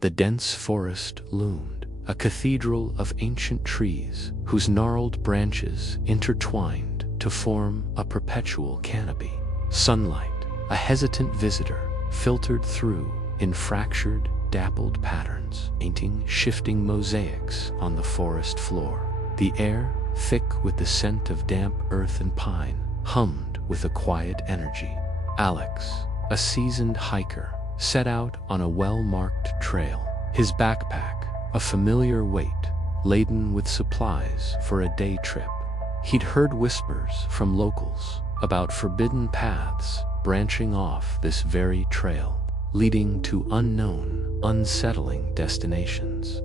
the dense forest loomed, a cathedral of ancient trees whose gnarled branches intertwined to form a perpetual canopy. Sunlight, a hesitant visitor, filtered through in fractured, dappled patterns, painting shifting mosaics on the forest floor. The air, thick with the scent of damp earth and pine, hummed with a quiet energy. Alex, a seasoned hiker, set out on a well-marked trail, his backpack a familiar weight, laden with supplies for a day trip. He'd heard whispers from locals about forbidden paths branching off this very trail, leading to unknown, unsettling destinations.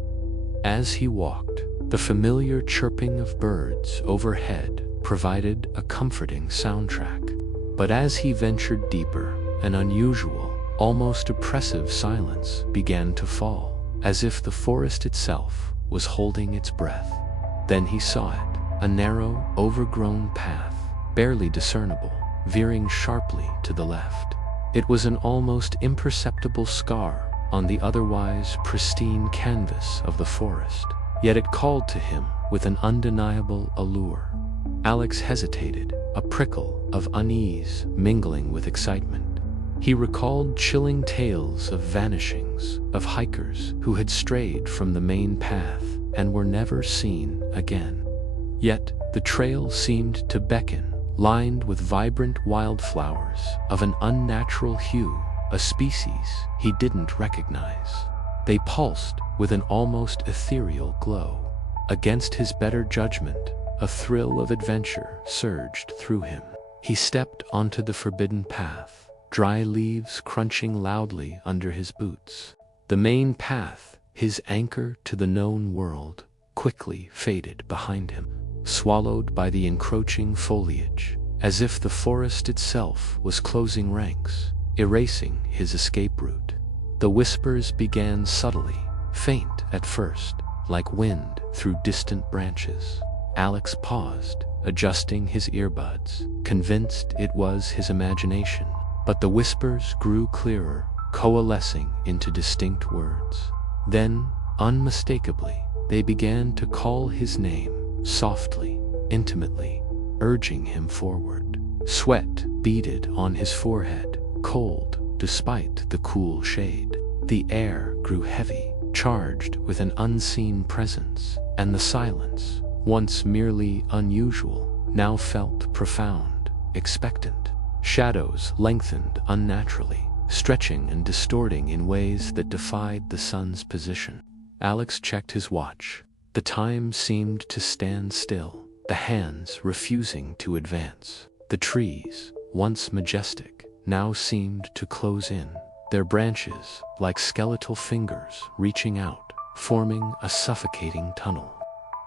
As he walked, the familiar chirping of birds overhead provided a comforting soundtrack. But as he ventured deeper, an unusual, almost oppressive silence began to fall, as if the forest itself was holding its breath. Then he saw it, a narrow, overgrown path, barely discernible, veering sharply to the left. It was an almost imperceptible scar on the otherwise pristine canvas of the forest, yet it called to him with an undeniable allure. Alex hesitated, a prickle of unease mingling with excitement. He recalled chilling tales of vanishings, of hikers who had strayed from the main path and were never seen again. Yet the trail seemed to beckon, lined with vibrant wildflowers of an unnatural hue, a species he didn't recognize. They pulsed with an almost ethereal glow. Against his better judgment, a thrill of adventure surged through him. He stepped onto the forbidden path, dry leaves crunching loudly under his boots. The main path, his anchor to the known world, quickly faded behind him, swallowed by the encroaching foliage, as if the forest itself was closing ranks, erasing his escape route. The whispers began subtly, faint at first, like wind through distant branches. Alex paused, adjusting his earbuds, convinced it was his imagination. But the whispers grew clearer, coalescing into distinct words. Then, unmistakably, they began to call his name, softly, intimately, urging him forward. Sweat beaded on his forehead, cold despite the cool shade. The air grew heavy, charged with an unseen presence, and the silence, once merely unusual, now felt profound, expectant. Shadows lengthened unnaturally, stretching and distorting in ways that defied the sun's position. Alex checked his watch. The time seemed to stand still, the hands refusing to advance. The trees, once majestic, now seemed to close in, their branches like skeletal fingers reaching out, forming a suffocating tunnel.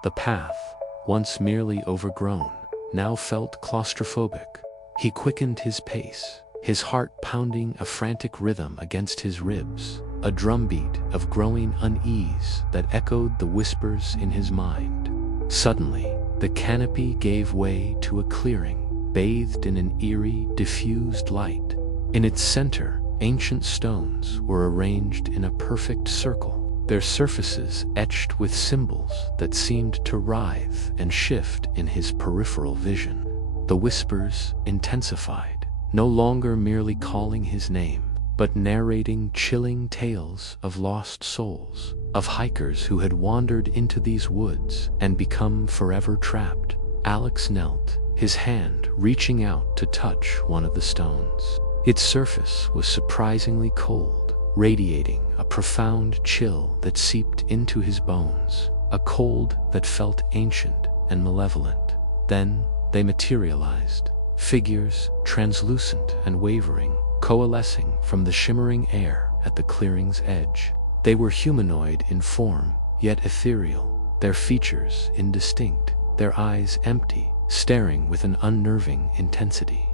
The path, once merely overgrown, now felt claustrophobic. He quickened his pace, his heart pounding a frantic rhythm against his ribs, a drumbeat of growing unease that echoed the whispers in his mind. Suddenly, the canopy gave way to a clearing, bathed in an eerie, diffused light. In its center, ancient stones were arranged in a perfect circle, their surfaces etched with symbols that seemed to writhe and shift in his peripheral vision. The whispers intensified, no longer merely calling his name, but narrating chilling tales of lost souls, of hikers who had wandered into these woods and become forever trapped. Alex knelt, his hand reaching out to touch one of the stones. Its surface was surprisingly cold, radiating a profound chill that seeped into his bones, a cold that felt ancient and malevolent. Then they materialized, figures translucent and wavering, coalescing from the shimmering air at the clearing's edge. They were humanoid in form, yet ethereal, their features indistinct, their eyes empty, staring with an unnerving intensity.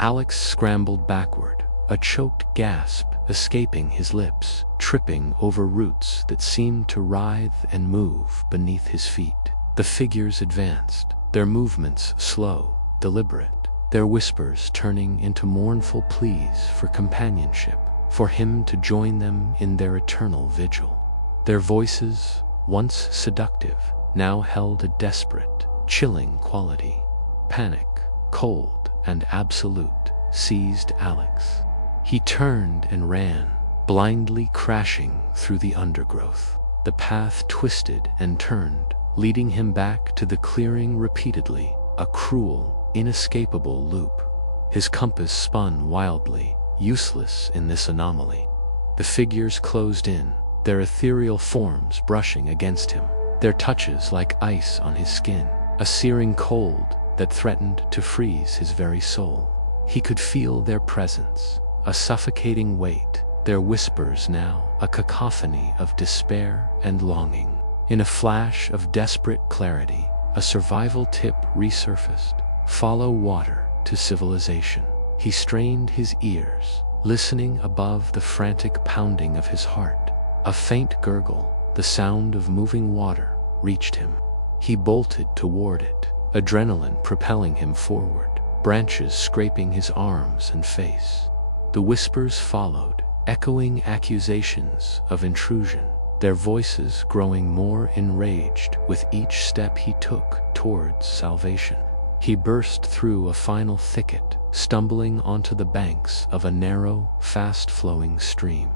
Alex scrambled backward, a choked gasp escaping his lips, tripping over roots that seemed to writhe and move beneath his feet. The figures advanced, their movements slow, deliberate, their whispers turning into mournful pleas for companionship, for him to join them in their eternal vigil. Their voices, once seductive, now held a desperate, chilling quality. Panic, cold and absolute, seized Alex. He turned and ran, blindly crashing through the undergrowth. The path twisted and turned, leading him back to the clearing repeatedly, a cruel, inescapable loop. His compass spun wildly, useless in this anomaly. The figures closed in, their ethereal forms brushing against him, their touches like ice on his skin, a searing cold that threatened to freeze his very soul. He could feel their presence, a suffocating weight, their whispers now a cacophony of despair and longing. In a flash of desperate clarity, a survival tip resurfaced: follow water to civilization. He strained his ears, listening above the frantic pounding of his heart. A faint gurgle, the sound of moving water, reached him. He bolted toward it, adrenaline propelling him forward, branches scraping his arms and face. The whispers followed, echoing accusations of intrusion, their voices growing more enraged with each step he took towards salvation. He burst through a final thicket, stumbling onto the banks of a narrow, fast-flowing stream.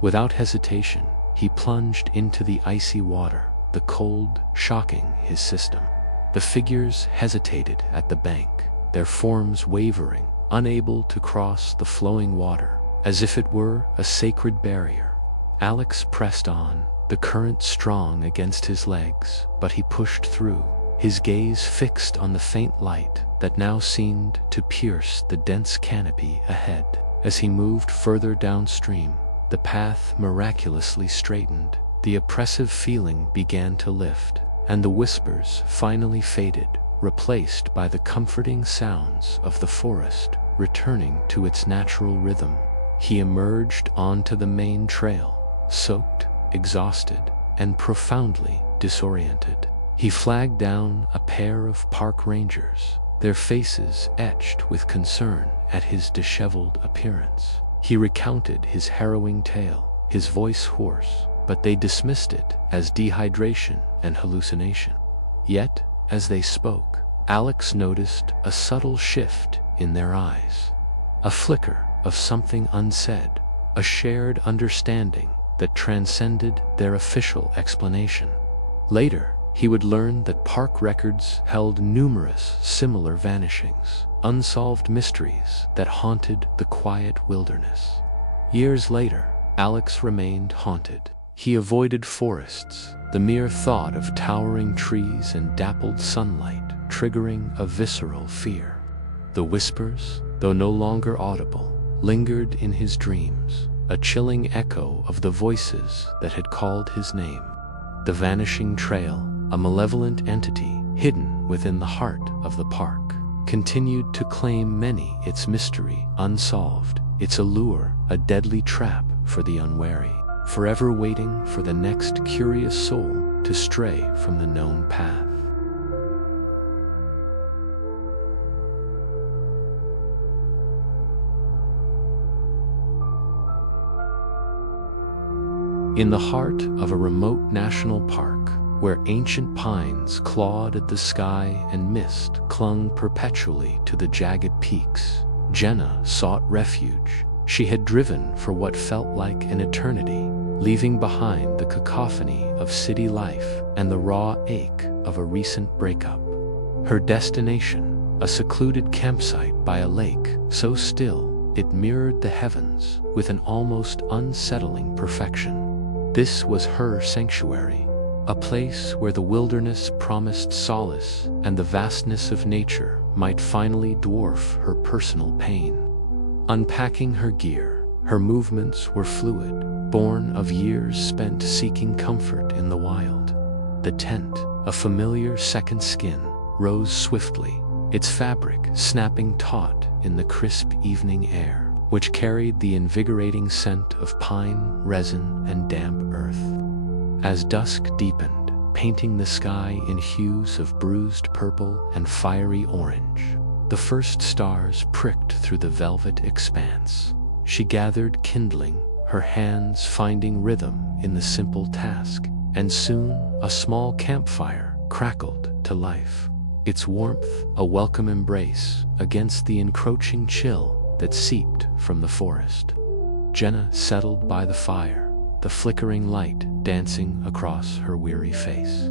Without hesitation, he plunged into the icy water, the cold shocking his system. The figures hesitated at the bank, their forms wavering, unable to cross the flowing water, as if it were a sacred barrier. Alex pressed on, the current strong against his legs, but he pushed through, his gaze fixed on the faint light that now seemed to pierce the dense canopy ahead. As he moved further downstream, the path miraculously straightened, the oppressive feeling began to lift, and the whispers finally faded, replaced by the comforting sounds of the forest returning to its natural rhythm. He emerged onto the main trail, soaked, exhausted, and profoundly disoriented. He flagged down a pair of park rangers, their faces etched with concern at his disheveled appearance. He recounted his harrowing tale, his voice hoarse, but they dismissed it as dehydration and hallucination. Yet, as they spoke, Alex noticed a subtle shift in their eyes, a flicker of something unsaid, a shared understanding that transcended their official explanation. Later, he would learn that park records held numerous similar vanishings, unsolved mysteries that haunted the quiet wilderness. Years later, Alex remained haunted. He avoided forests, the mere thought of towering trees and dappled sunlight triggering a visceral fear. The whispers, though no longer audible, lingered in his dreams, a chilling echo of the voices that had called his name. The vanishing trail, a malevolent entity hidden within the heart of the park, continued to claim many its mystery unsolved, its allure a deadly trap for the unwary, forever waiting for the next curious soul to stray from the known path. In the heart of a remote national park, where ancient pines clawed at the sky and mist clung perpetually to the jagged peaks, Jenna sought refuge. She had driven for what felt like an eternity, leaving behind the cacophony of city life and the raw ache of a recent breakup. Her destination, a secluded campsite by a lake so still it mirrored the heavens with an almost unsettling perfection. This was her sanctuary, a place where the wilderness promised solace and the vastness of nature might finally dwarf her personal pain. Unpacking her gear, her movements were fluid, born of years spent seeking comfort in the wild. The tent, a familiar second skin, rose swiftly, its fabric snapping taut in the crisp evening air, which carried the invigorating scent of pine, resin, and damp earth. As dusk deepened, painting the sky in hues of bruised purple and fiery orange, the first stars pricked through the velvet expanse. She gathered kindling, her hands finding rhythm in the simple task, and soon a small campfire crackled to life. Its warmth a welcome embrace against the encroaching chill that seeped from the forest. Jenna settled by the fire, the flickering light dancing across her weary face.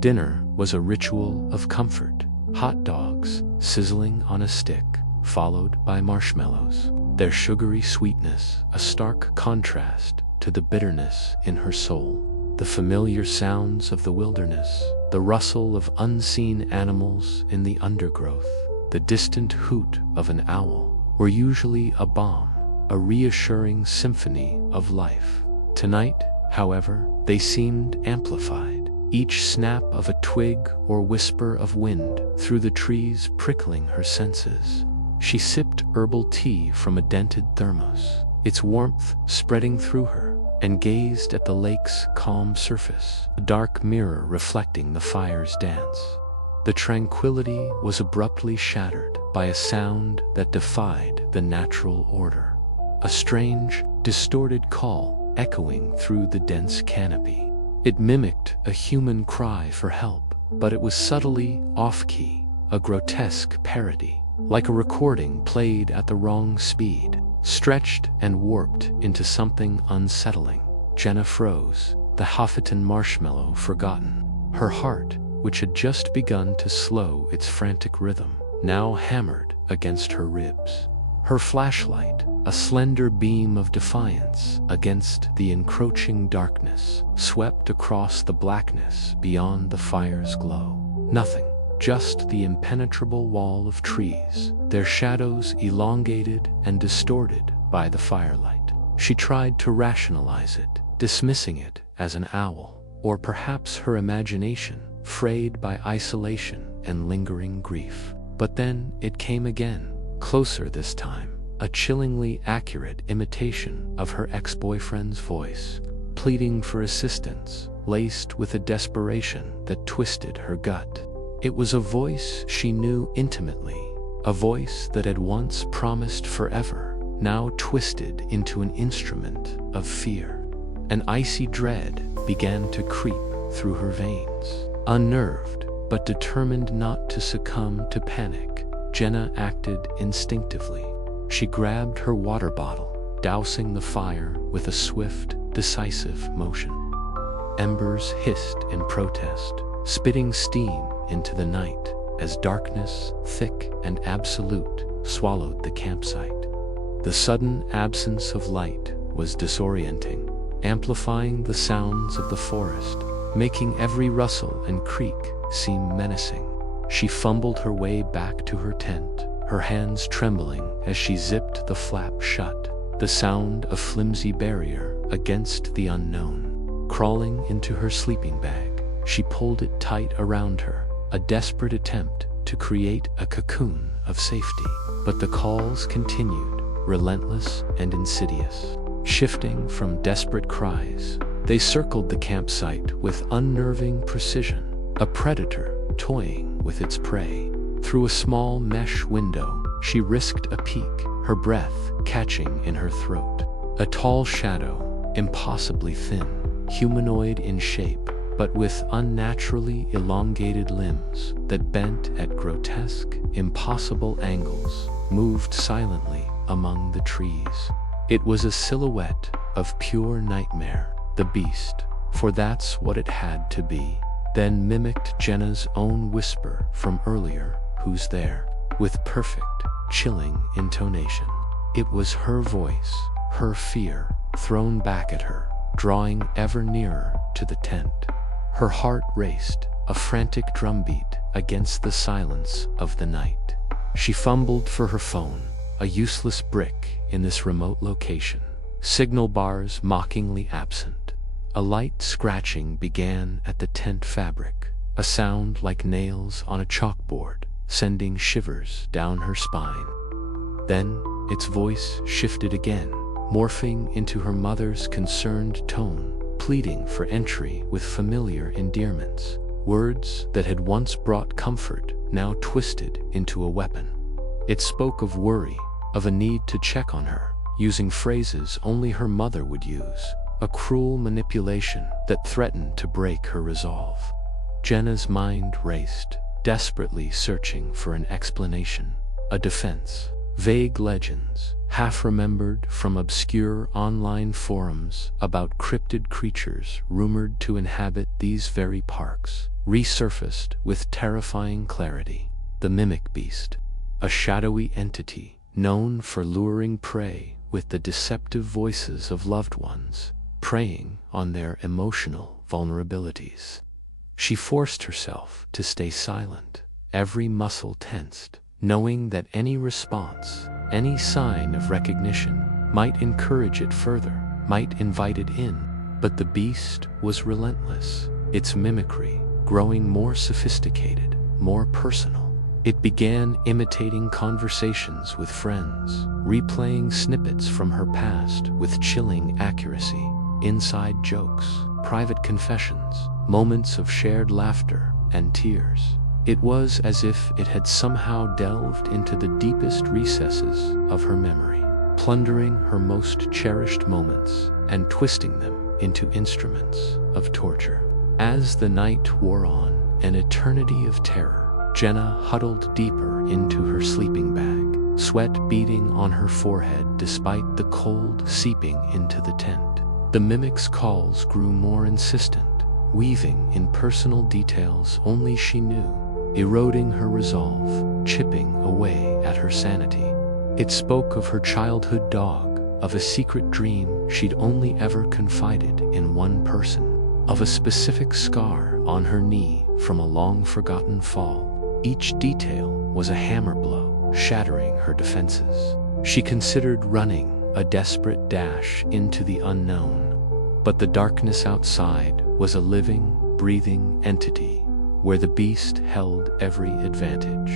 Dinner was a ritual of comfort, hot dogs sizzling on a stick, followed by marshmallows, their sugary sweetness a stark contrast to the bitterness in her soul. The familiar sounds of the wilderness, the rustle of unseen animals in the undergrowth, the distant hoot of an owl, were usually a balm, a reassuring symphony of life. Tonight, however, they seemed amplified, each snap of a twig or whisper of wind through the trees prickling her senses. She sipped herbal tea from a dented thermos, its warmth spreading through her, and gazed at the lake's calm surface, a dark mirror reflecting the fire's dance. The tranquility was abruptly shattered by a sound that defied the natural order. A strange, distorted call echoing through the dense canopy. It mimicked a human cry for help, but it was subtly off-key, a grotesque parody, like a recording played at the wrong speed, stretched and warped into something unsettling. Jenna froze, the Hoffiton marshmallow forgotten. Her heart, which had just begun to slow its frantic rhythm, now hammered against her ribs. Her flashlight, a slender beam of defiance against the encroaching darkness, swept across the blackness beyond the fire's glow. Nothing, just the impenetrable wall of trees, their shadows elongated and distorted by the firelight. She tried to rationalize it, dismissing it as an owl, or perhaps her imagination, frayed by isolation and lingering grief. But then it came again, closer this time, a chillingly accurate imitation of her ex-boyfriend's voice, pleading for assistance, laced with a desperation that twisted her gut. It was a voice she knew intimately, a voice that had once promised forever, now twisted into an instrument of fear. An icy dread began to creep through her veins. Unnerved, but determined not to succumb to panic, Jenna acted instinctively. She grabbed her water bottle, dousing the fire with a swift, decisive motion. Embers hissed in protest, spitting steam into the night as darkness, thick and absolute, swallowed the campsite. The sudden absence of light was disorienting, amplifying the sounds of the forest, making every rustle and creak seem menacing. She fumbled her way back to her tent, her hands trembling as she zipped the flap shut, the sound of flimsy barrier against the unknown. Crawling into her sleeping bag, she pulled it tight around her, a desperate attempt to create a cocoon of safety. But the calls continued, relentless and insidious. Shifting from desperate cries, they circled the campsite with unnerving precision, a predator toying with its prey. Through a small mesh window, she risked a peek, her breath catching in her throat. A tall shadow, impossibly thin, humanoid in shape, but with unnaturally elongated limbs that bent at grotesque, impossible angles, moved silently among the trees. It was a silhouette of pure nightmare, the beast, for that's what it had to be, then mimicked Jenna's own whisper from earlier, "Who's there?" with perfect, chilling intonation. It was her voice, her fear, thrown back at her, drawing ever nearer to the tent. Her heart raced, a frantic drumbeat against the silence of the night. She fumbled for her phone, a useless brick in this remote location, signal bars mockingly absent. A light scratching began at the tent fabric, a sound like nails on a chalkboard, sending shivers down her spine. Then its voice shifted again, morphing into her mother's concerned tone, pleading for entry with familiar endearments, words that had once brought comfort, now twisted into a weapon. It spoke of worry, of a need to check on her, using phrases only her mother would use, a cruel manipulation that threatened to break her resolve. Jenna's mind raced, desperately searching for an explanation, a defense. Vague legends, half-remembered from obscure online forums about cryptid creatures rumored to inhabit these very parks, resurfaced with terrifying clarity. The mimic beast, a shadowy entity known for luring prey with the deceptive voices of loved ones, preying on their emotional vulnerabilities. She forced herself to stay silent, every muscle tensed, knowing that any response, any sign of recognition, might encourage it further, might invite it in. But the beast was relentless, its mimicry growing more sophisticated, more personal. It began imitating conversations with friends, replaying snippets from her past with chilling accuracy, inside jokes, private confessions, moments of shared laughter and tears. It was as if it had somehow delved into the deepest recesses of her memory, plundering her most cherished moments and twisting them into instruments of torture. As the night wore on, an eternity of terror, Jenna huddled deeper into her sleeping bag, sweat beading on her forehead despite the cold seeping into the tent. The mimic's calls grew more insistent, weaving in personal details only she knew, eroding her resolve, chipping away at her sanity. It spoke of her childhood dog, of a secret dream she'd only ever confided in one person, of a specific scar on her knee from a long-forgotten fall. Each detail was a hammer blow, shattering her defenses. She considered running, a desperate dash into the unknown. But the darkness outside was a living, breathing entity, where the beast held every advantage.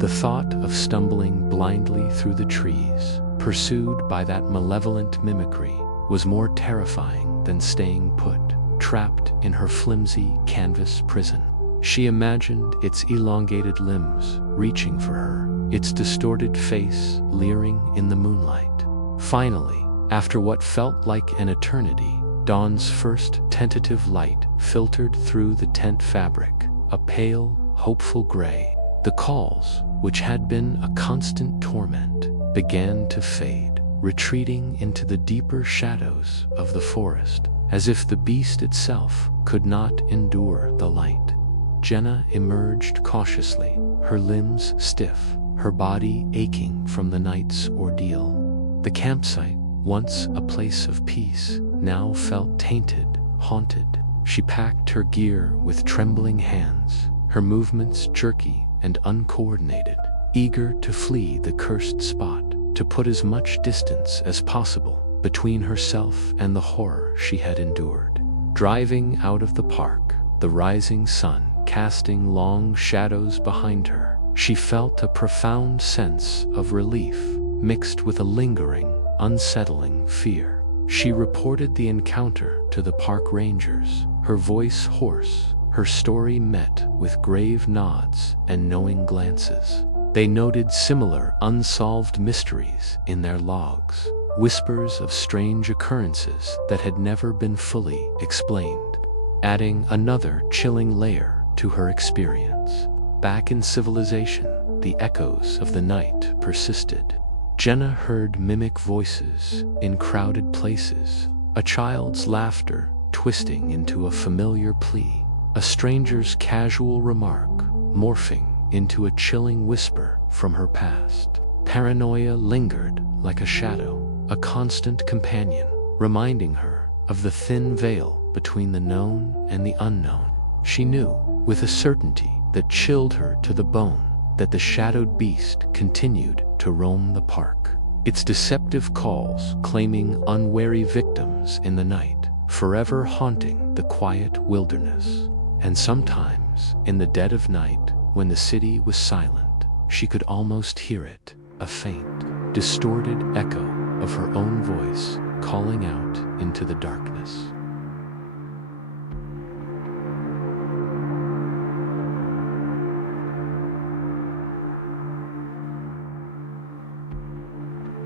The thought of stumbling blindly through the trees, pursued by that malevolent mimicry, was more terrifying than staying put, trapped in her flimsy canvas prison. She imagined its elongated limbs reaching for her, its distorted face leering in the moonlight. Finally, after what felt like an eternity, dawn's first tentative light filtered through the tent fabric, a pale, hopeful gray. The calls, which had been a constant torment, began to fade, retreating into the deeper shadows of the forest, as if the beast itself could not endure the light. Jenna emerged cautiously, her limbs stiff, her body aching from the night's ordeal. The campsite, once a place of peace, now felt tainted, haunted. She packed her gear with trembling hands, her movements jerky and uncoordinated, eager to flee the cursed spot, to put as much distance as possible between herself and the horror she had endured. Driving out of the park, the rising sun casting long shadows behind her, she felt a profound sense of relief, mixed with a lingering, unsettling fear. She reported the encounter to the park rangers, her voice hoarse, her story met with grave nods and knowing glances. They noted similar unsolved mysteries in their logs, whispers of strange occurrences that had never been fully explained, adding another chilling layer to her experience. Back in civilization, the echoes of the night persisted. Jenna heard mimic voices in crowded places, a child's laughter twisting into a familiar plea, a stranger's casual remark morphing into a chilling whisper from her past. Paranoia lingered like a shadow, a constant companion, reminding her of the thin veil between the known and the unknown. She knew, with a certainty that chilled her to the bone, that the shadowed beast continued to roam the park, its deceptive calls claiming unwary victims in the night, forever haunting the quiet wilderness. And sometimes, in the dead of night, when the city was silent, she could almost hear it, a faint, distorted echo of her own voice calling out into the darkness.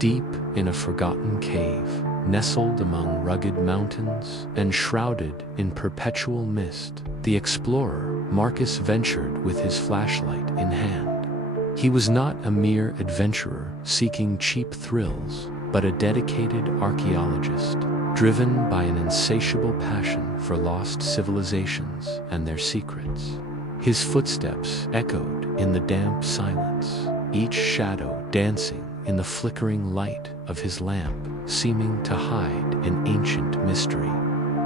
Deep in a forgotten cave, nestled among rugged mountains and shrouded in perpetual mist, the explorer Marcus ventured with his flashlight in hand. He was not a mere adventurer seeking cheap thrills, but a dedicated archaeologist, driven by an insatiable passion for lost civilizations and their secrets. His footsteps echoed in the damp silence, each shadow dancing in the flickering light of his lamp, seeming to hide an ancient mystery.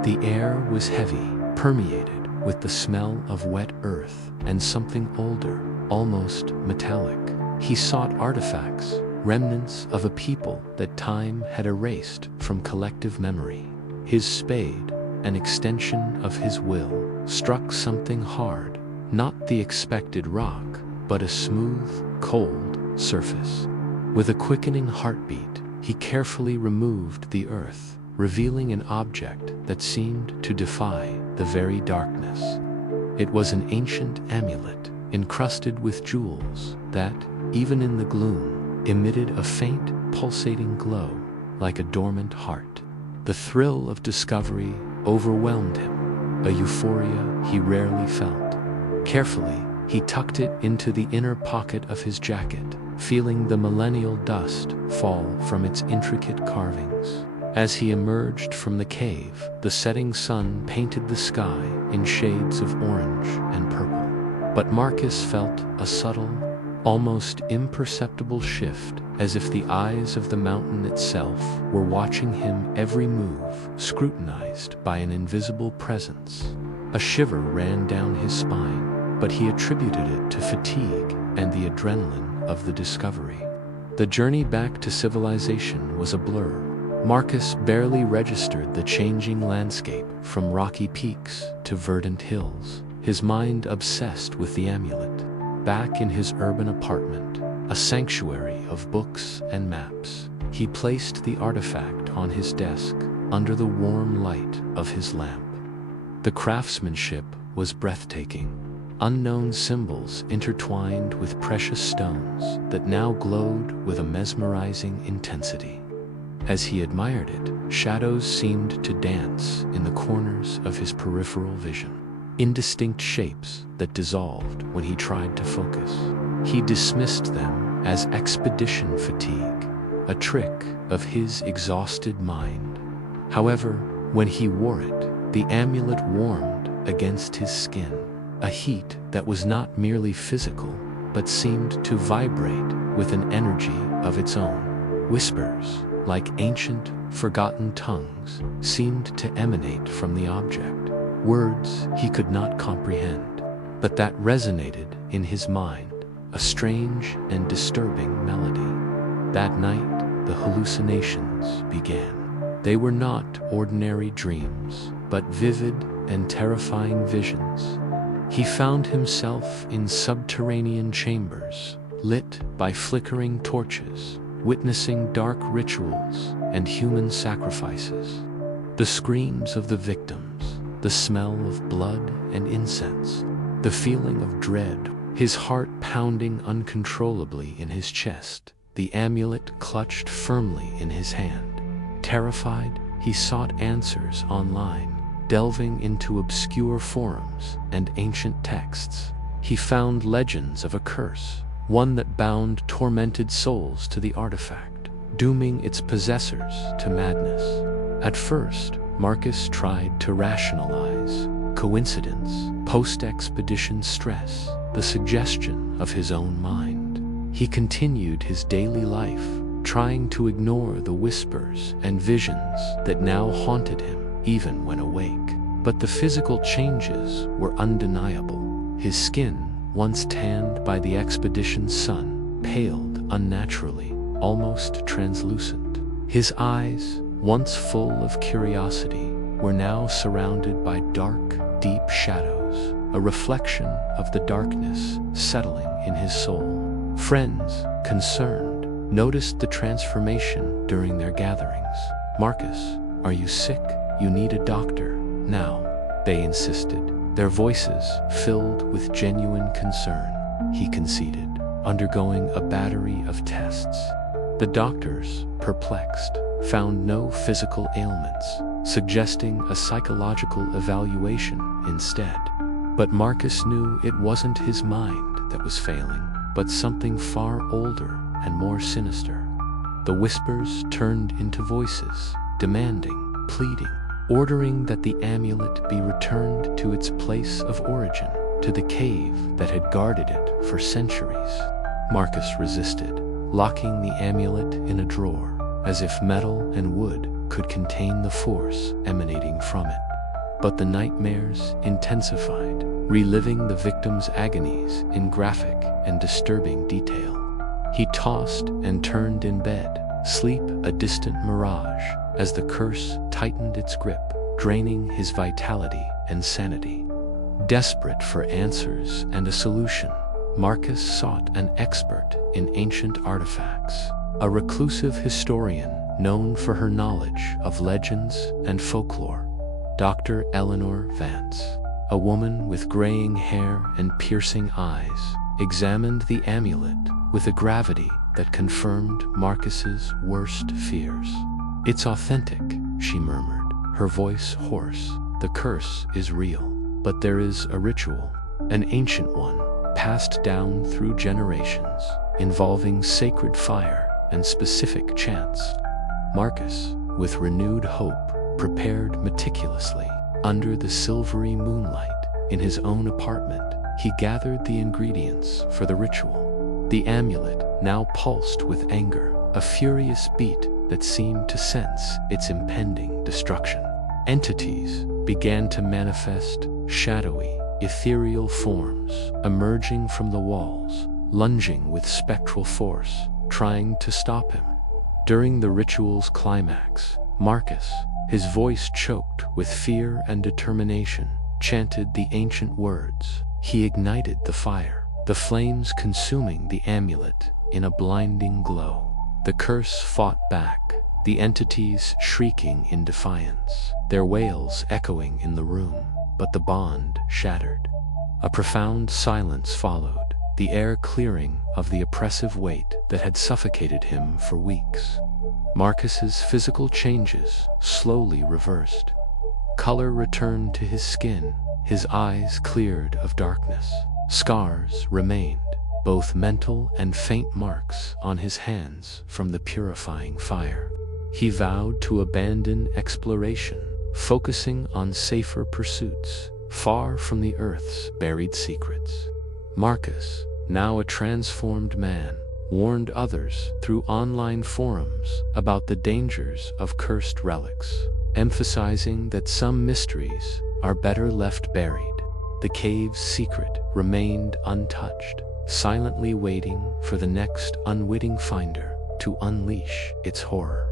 The air was heavy, permeated with the smell of wet earth and something older, almost metallic. He sought artifacts, remnants of a people that time had erased from collective memory. His spade, an extension of his will, struck something hard, not the expected rock, but a smooth, cold surface. With a quickening heartbeat, he carefully removed the earth, revealing an object that seemed to defy the very darkness. It was an ancient amulet, encrusted with jewels, that, even in the gloom, emitted a faint, pulsating glow, like a dormant heart. The thrill of discovery overwhelmed him, a euphoria he rarely felt. Carefully, he tucked it into the inner pocket of his jacket, feeling the millennial dust fall from its intricate carvings. As he emerged from the cave, the setting sun painted the sky in shades of orange and purple. But Marcus felt a subtle, almost imperceptible shift, as if the eyes of the mountain itself were watching him every move, scrutinized by an invisible presence. A shiver ran down his spine, but he attributed it to fatigue and the adrenaline of the discovery. The journey back to civilization was a blur. Marcus barely registered the changing landscape from rocky peaks to verdant hills, his mind obsessed with the amulet. Back in his urban apartment, a sanctuary of books and maps, he placed the artifact on his desk under the warm light of his lamp. The craftsmanship was breathtaking. Unknown symbols intertwined with precious stones that now glowed with a mesmerizing intensity. As he admired it, shadows seemed to dance in the corners of his peripheral vision, indistinct shapes that dissolved when he tried to focus. He dismissed them as expedition fatigue, a trick of his exhausted mind. However, when he wore it, the amulet warmed against his skin, a heat that was not merely physical, but seemed to vibrate with an energy of its own. Whispers, like ancient, forgotten tongues, seemed to emanate from the object, words he could not comprehend, but that resonated in his mind, a strange and disturbing melody. That night, the hallucinations began. They were not ordinary dreams, but vivid and terrifying visions. He found himself in subterranean chambers, lit by flickering torches, witnessing dark rituals and human sacrifices. The screams of the victims, the smell of blood and incense, the feeling of dread, his heart pounding uncontrollably in his chest, the amulet clutched firmly in his hand. Terrified, he sought answers online, delving into obscure forums and ancient texts. He found legends of a curse, one that bound tormented souls to the artifact, dooming its possessors to madness. At first, Marcus tried to rationalize coincidence, post-expedition stress, the suggestion of his own mind. He continued his daily life, trying to ignore the whispers and visions that now haunted him, even when awake. But the physical changes were undeniable. His skin, once tanned by the expedition's sun, paled unnaturally, almost translucent. His eyes, once full of curiosity, were now surrounded by dark, deep shadows, a reflection of the darkness settling in his soul. Friends, concerned, noticed the transformation during their gatherings. "Marcus, are you sick? You need a doctor now," they insisted, their voices filled with genuine concern. He conceded, undergoing a battery of tests. The doctors, perplexed, found no physical ailments, suggesting a psychological evaluation instead. But Marcus knew it wasn't his mind that was failing, but something far older and more sinister. The whispers turned into voices, demanding, pleading, ordering that the amulet be returned to its place of origin, to the cave that had guarded it for centuries. Marcus resisted, locking the amulet in a drawer, as if metal and wood could contain the force emanating from it. But the nightmares intensified, reliving the victim's agonies in graphic and disturbing detail. He tossed and turned in bed, sleep a distant mirage, as the curse tightened its grip, draining his vitality and sanity. Desperate for answers and a solution, Marcus sought an expert in ancient artifacts, a reclusive historian known for her knowledge of legends and folklore. Dr. Eleanor Vance, a woman with graying hair and piercing eyes, examined the amulet with a gravity that confirmed Marcus's worst fears. "It's authentic," she murmured, her voice hoarse. "The curse is real, but there is a ritual, an ancient one, passed down through generations, involving sacred fire and specific chants." Marcus, with renewed hope, prepared meticulously. Under the silvery moonlight, in his own apartment, he gathered the ingredients for the ritual. The amulet now pulsed with anger, a furious beat that seemed to sense its impending destruction. Entities began to manifest, shadowy, ethereal forms emerging from the walls, lunging with spectral force, trying to stop him. During the ritual's climax, Marcus, his voice choked with fear and determination, chanted the ancient words. He ignited the fire, the flames consuming the amulet in a blinding glow. The curse fought back, the entities shrieking in defiance, their wails echoing in the room, but the bond shattered. A profound silence followed, the air clearing of the oppressive weight that had suffocated him for weeks. Marcus's physical changes slowly reversed. Color returned to his skin, his eyes cleared of darkness. Scars remained, both mental and faint marks on his hands from the purifying fire. He vowed to abandon exploration, focusing on safer pursuits, far from the Earth's buried secrets. Marcus, now a transformed man, warned others through online forums about the dangers of cursed relics, emphasizing that some mysteries are better left buried. The cave's secret remained untouched, silently waiting for the next unwitting finder to unleash its horror.